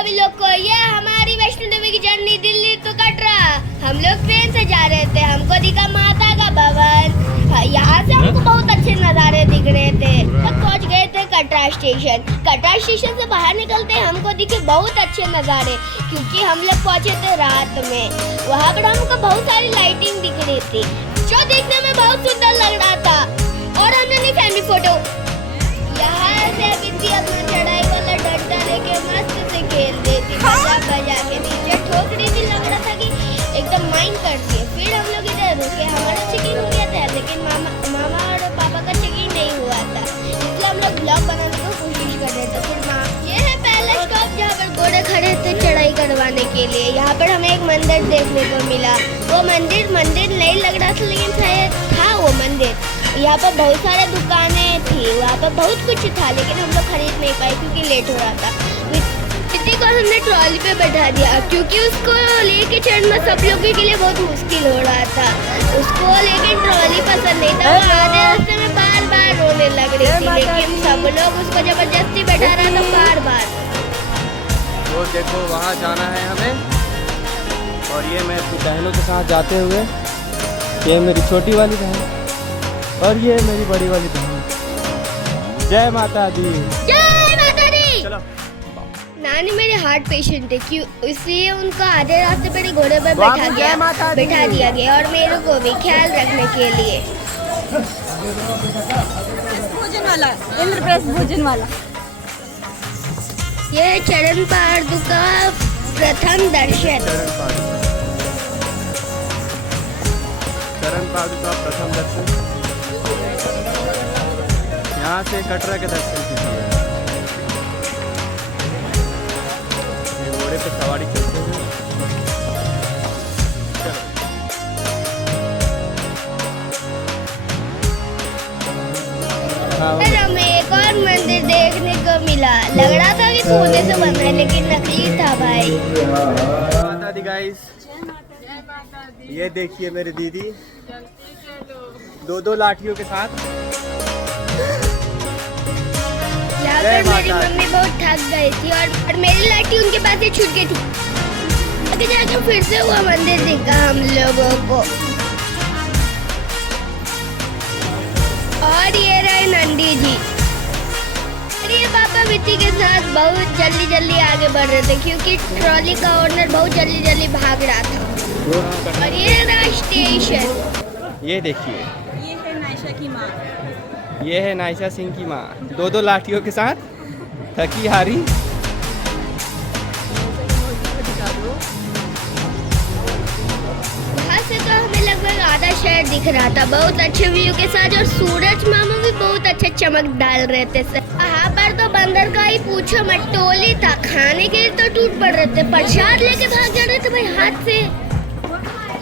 सभी लोग को। ये हमारी वैष्णो देवी की जर्नी दिल्ली टू कटरा। हम लोग ट्रेन से जा रहे थे, हमको दिखा माता का भवन। यहाँ से हमको बहुत अच्छे नज़ारे दिख रहे थे। तब पहुँच गए थे कटरा स्टेशन। कटरा स्टेशन से बाहर निकलते हमको दिखे बहुत अच्छे नज़ारे, क्योंकि हम लोग पहुँचे थे रात में। वहाँ पर हमको बहुत सारी लाइटिंग दिख रही थी जो देखने में बहुत सुंदर लग रहा था। और हमने ली फैमिली फोटो। यहाँ से अभी अपना चढ़ाई वाला डंडा लेके मस्त से खेल रही थी, बजा के नीचे ठोक रही थी। लग रहा था कि एकदम माइंड करती है। फिर हम लोग इधर रुके, हमारा चेकिंग हो गया था, लेकिन मामा और पापा का चेकिंग नहीं हुआ था, इसलिए हम लोग ब्लॉग बनाने की कोशिश कर रहे थे। फिर ये है पहला स्टॉप जहाँ पर घोड़े खड़े थे चढ़ाई करवाने के लिए। यहाँ पर हमें एक मंदिर देखने को मिला। वो मंदिर नहीं लग रहा था, लेकिन शायद था वो मंदिर। यहाँ पर बहुत सारे दुकानें थी, वहाँ पर बहुत कुछ था, लेकिन हम लोग खरीद नहीं पाए क्योंकि लेट हो रहा था। वित्ती को हमने ट्रॉली पे बैठा दिया, क्योंकि उसको लेके चढ़ना सब लोगों के लिए बहुत मुश्किल हो रहा था। उसको लेकिन ट्रॉली पसंद नहीं था, वो आधे रास्ते में बार बार रोने लग रही थी, लेकिन सब लोग उसको जबरदस्ती बैठा रहा था बार बार। वो देखो वहाँ जाना है हमें, और ये मैं अपनी बहनों के साथ जाते हुए, ये मेरी छोटी वाली बहन और ये मेरी बड़ी वाली बहन। जय माता दी। जय माता दी। चलो। नानी मेरे हार्ट पेशेंट है, क्यों इसलिए उनको आधे रास्ते पर घोड़े पर बैठा दिया गया, और मेरे को भी ख्याल रखने के लिए। भोजन वाला, इंद्रप्रस्थ भोजन वाला। ये चरण पादुका का प्रथम दर्शन। चरण पादुका प्रथम दर्शन। यहाँ से कटरा के दर्शन कीजिए। घोड़े पे सवारी करते हुए फिर हमें एक और मंदिर देखने को मिला। लग रहा था कि सोने से बना है, लेकिन नकली था भाई। माता दी गाइस, ये देखिए मेरी दीदी दो लाठियों के साथ। यहाँ पर मेरी मम्मी बहुत थक गई थी, और मेरी लाठी उनके पास से छूट गई थी। आगे जाकर फिर से वो मंदिर दिखा हम लोगों को। और ये रहे नंदी जी। और ये पापा वित्ती के साथ बहुत जल्दी आगे बढ़ रहे थे, क्योंकि ट्रॉली का ओनर बहुत जल्दी भाग रहा था। और ये रहा स्टेशन। ये देखिए, ये है नायशा की माँ। ये है नायशा सिंह की माँ, दो लाठियों के साथ थकी हारी। वहाँ से तो हमें लगभग आधा शहर दिख रहा था, बहुत अच्छे व्यू के साथ, और सूरज मामा भी बहुत अच्छा चमक डाल रहे थे। वहाँ पर तो बंदर का ही पूछो मत, टोली था। खाने के लिए तो टूट पड़ रहे थे, प्रसाद लेके भाग जा रहे थे भाई हाथ से।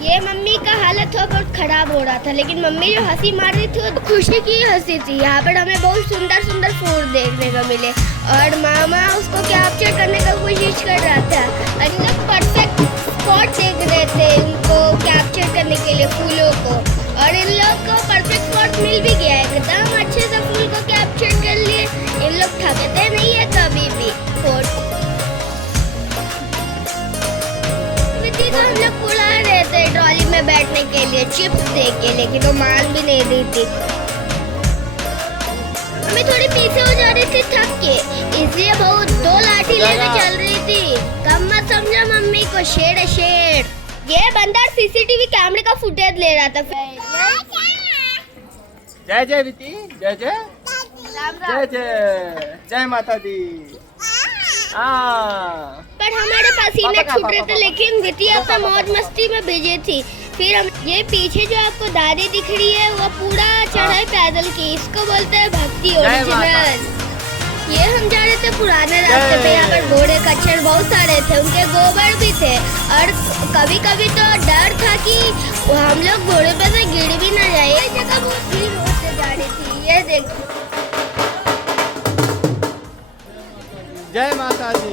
ये मम्मी का हालत बहुत खराब हो रहा था, लेकिन मम्मी जो हंसी मार रही थी वो खुशी की हंसी थी। यहाँ पर हमें बहुत सुंदर फूल देखने को मिले, और मामा उसको कैप्चर करने का कोशिश कर रहा था। और लोग परफेक्ट स्पॉट देख रहे थे उनको कैप्चर करने के लिए फूलों को, और इन लोग को परफेक्ट स्पॉट मिल भी गया एकदम अच्छे से। फूल को कैप्चर कर लिए। इन लोग थकते नहीं है कभी भी। तो हम लोग बुला रहे थे ट्रॉली में बैठने के लिए चिप्स दे के, लेकिन वो मान भी नहीं रही थी। हमें थोड़ी पीछे हो जा रही थी थक के, इसलिए बहुत 2 लाठी लेके चल रही थी। कम मत समझा मम्मी को, शेर है शेर। ये बंदर सीसीटीवी कैमरे का फुटेज ले रहा था। जय जय विती, जय जय जय जय जय माता दी। पर हमारे पसीने छूट रहे थे, लेकिन विती अपना मौज मस्ती में बिजी थी। फिर हम ये पीछे जो आपको दादी दिख रही है, वो पूरा चढ़ाई पैदल की, इसको बोलते हैं भक्ति ओरिजिनल। ये हम जा रहे थे पुराने रास्ते पे। यहाँ पर घोड़े खच्चर बहुत सारे थे, उनके गोबर भी थे, और कभी कभी तो डर था कि हम लोग घोड़े पे से गिर भी ना जाए। ये जगह बहुत भीड़ होते जा रही थी। ये देखो, जय माता दी।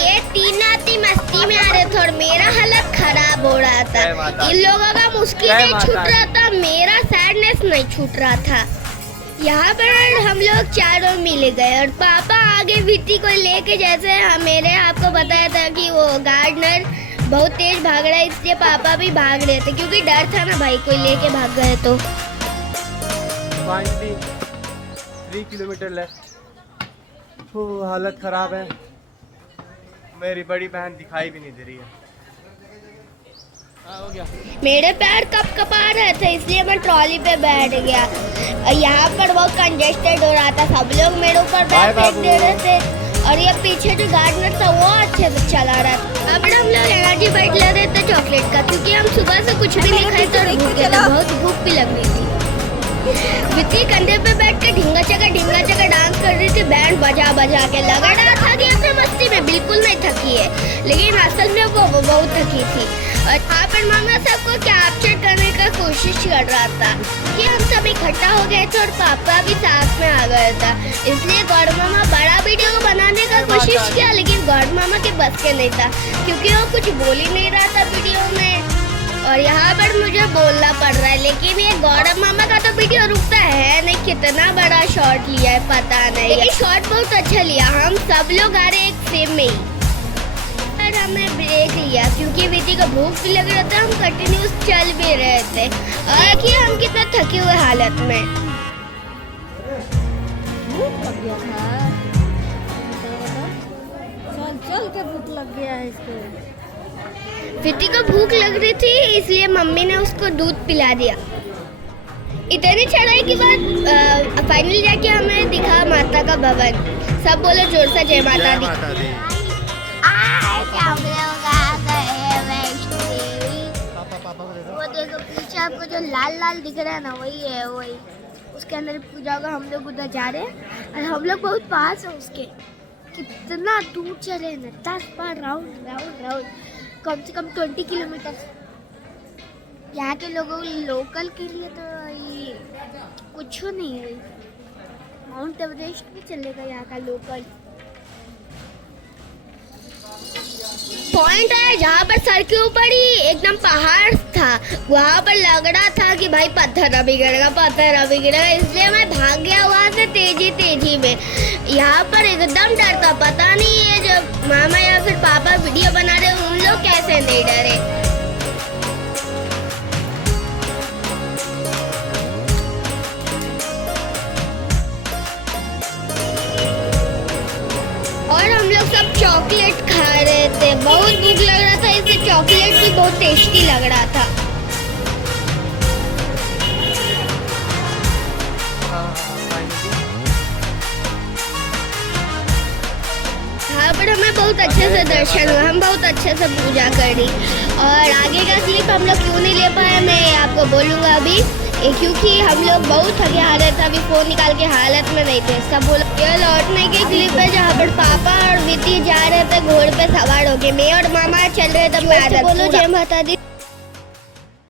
ये तीन आदमी मस्ती में आ रहे थे, और मेरा हालत खराब हो रहा था। इन लोगों का मुश्किल नहीं छूट रहा था, मेरा सैडनेस नहीं छूट रहा था। यहाँ पर हम लोग चारों मिल गए, और पापा आगे विटी को लेके जैसे मेरे आपको बताया था कि वो गार्डनर बहुत तेज भाग रहा है, इसलिए पापा भी भाग रहे थे क्योंकि डर था ना भाई कोई लेके भाग गए तो। Finally 3 kilometre left. हालत ख़राब है, मेरी बड़ी बहन दिखाई भी नहीं दे रही है। हो गया। मेरे पैर कप कपा रहे थे इसलिए मैं ट्रॉली पे बैठ गया। यहाँ पर बहुत कंजेस्टेड हो रहा था, सब लोग मेरे ऊपर बैग फेंक दे रहे थे और ये पीछे जो गार्डनर था वो अच्छे से चला रहा था। अब हम लोग एनर्जी बाइट ले रहे थे चॉकलेट का क्योंकि हम सुबह से कुछ भी नहीं खाए तो भूखे थे, बहुत भूख भी लग रही थी। विकी कंधे पे बैठ के ढिंगा चका डांस कर रही थी, बैंड बजा बजा के। लग रहा था कि अपने मस्ती में बिल्कुल नहीं थकी है, लेकिन असल में वो बहुत थकी थी। और यहाँ पर मामा सबको कैप्चर करने का कोशिश कर रहा था कि हम सब इकट्ठा हो गए थे और पापा भी साथ में आ गया था, इसलिए गौड़ मामा बड़ा वीडियो बनाने का कोशिश किया, लेकिन गौड़ मामा के बस के नहीं था क्योंकि वो कुछ बोल ही नहीं रहा था वीडियो में। और यहाँ पर मुझे बोलना पड़ रहा है, लेकिन ये गौरव मामा का तो वीडियो रुकता है नहीं। कितना बड़ा शॉट लिया है पता नहीं, लेकिन शॉट बहुत अच्छा लिया। हम सब लोग आ रहे एक सेम में ही, और हमने ब्रेक लिया क्योंकि विकी को भूख भी लग रहा था। हम कंटिन्यूस चल भी रहे थे और देखिए हम कितना थके हुए हालत में। भूख लग गया था, चल के भूख लग गया है इसको। विकी को भूख लग रही थी इसलिए मम्मी ने उसको दूध पिला दिया। इतनी चढ़ाई के बाद फाइनली जाके हमें दिखा माता का भवन। सब बोले जोर से जय माता दी। वो देखो पीछे आपको जो लाल लाल दिख रहा है ना, वही है, वही उसके अंदर पूजा होगा। हम लोग उधर जा रहे हैं और हम लोग बहुत पास है उसके। कितना दूर चले ना, 10 बार राउंड कम से कम 20 किलोमीटर। यहाँ के लोगों लोकल के लिए तो ये कुछ नहीं है। माउंट एवरेस्ट भी चलेगा यहाँ का लोकल। पॉइंट है जहाँ पर सर के ऊपर ही एकदम पहाड़ था, वहाँ पर लग रहा था कि भाई पत्थर अभी गिरेगा, इसलिए मैं भाग गया वहाँ से तेजी में। यहाँ पर एकदम डर था, पता नहीं है जब मामा या फिर पापा वीडियो बना रहे उन लोग कैसे नहीं डरे। और हम लोग सब चॉकलेट खा रहे थे, बहुत भूख लग रहा था इसलिए चॉकलेट भी बहुत टेस्टी लग रहा था। यहाँ पर हमें बहुत अच्छे से दर्शन हुआ, हम बहुत अच्छे से पूजा करी। और आगे का क्लिप हम लोग क्यों नहीं ले पाए मैं आपको बोलूँगा अभी, क्योंकि हम लोग बहुत थके हालत था, अभी फ़ोन निकाल के हालत में नहीं थे। सब बोलो ये लौटने की क्लिप है जहाँ पर पापा और विकी जा रहे थे घोड़े पे सवार होके, मैं और मामा चल रहे थे पैदल। बोलो जय माता दी।